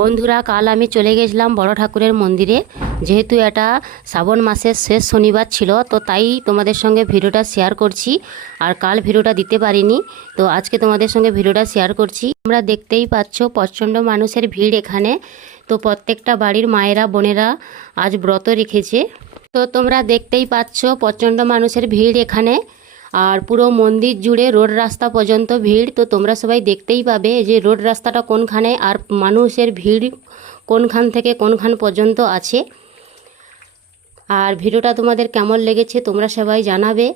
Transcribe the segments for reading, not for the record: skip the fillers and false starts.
বন্ধুরা, কাল আমি চলে গেছিলাম বড় ঠাকুরের মন্দিরে। যেহেতু এটা শ্রাবণ মাসের শেষ শনিবার ছিল, তো তাই তোমাদের সঙ্গে ভিডিওটা শেয়ার করছি। আর কাল ভিডিওটা দিতে পারিনি, তো আজকে তোমাদের সঙ্গে ভিডিওটা শেয়ার করছি। তোমরা দেখতেই পাচ্ছ প্রচণ্ড মানুষের ভিড় এখানে। তো প্রত্যেকটা বাড়ির মায়েরা বোনেরা আজ ব্রত রেখেছে। তো তোমরা দেখতেই পাচ্ছ প্রচণ্ড মানুষের ভিড় এখানে। আর পুরো মন্দির জুড়ে রোড রাস্তা পর্যন্ত ভিড়। তো তোমরা সবাই দেখতেই পাবে যে রোড রাস্তাটা কোনখানে আর মানুষের ভিড় কোনখান থেকে কোনখান পর্যন্ত আছে। আর ভিডিওটা তোমাদের কেমন লেগেছে তোমরা সবাই জানাবে।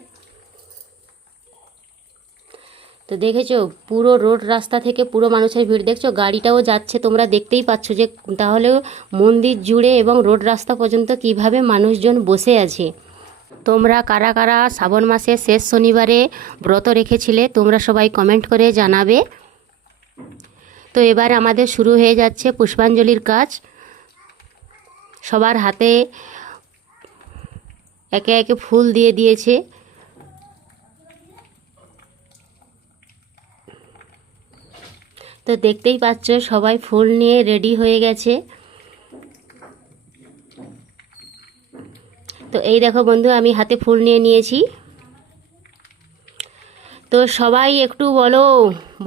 তো দেখেছো পুরো রোড রাস্তা থেকে পুরো মানুষের ভিড়, দেখছো গাড়িটাও যাচ্ছে, তোমরা দেখতেই পাচ্ছ যে তাহলে মন্দির জুড়ে এবং রোড রাস্তা পর্যন্ত কিভাবে মানুষজন বসে আছে। তোমরা কারা কারা শ্রাবণ মাসের শেষ শনিবারে ব্রত রেখেছিলে তোমরা সবাই কমেন্ট করে জানাবে। তো এবার আমাদের শুরু হয়ে যাচ্ছে পুষ্পাঞ্জলির কাজ। সবার হাতে একে একে ফুল দিয়ে দিয়েছে। তো দেখতেই পাচ্ছ সবাই ফুল নিয়ে রেডি হয়ে গেছে। তো এই দেখো বন্ধু, আমি হাতে ফুল নিয়ে নিয়েছি। তো সবাই একটু বলো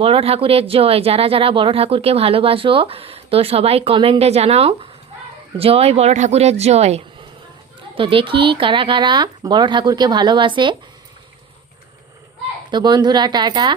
বড় ঠাকুরের জয়। যারা যারা বড় ঠাকুরকে ভালোবাসো তো সবাই কমেন্টে জানাও জয় বড় ঠাকুরের জয়। তো দেখি কারা কারা বড় ঠাকুরকে ভালোবাসে। তো বন্ধুরা টাটা।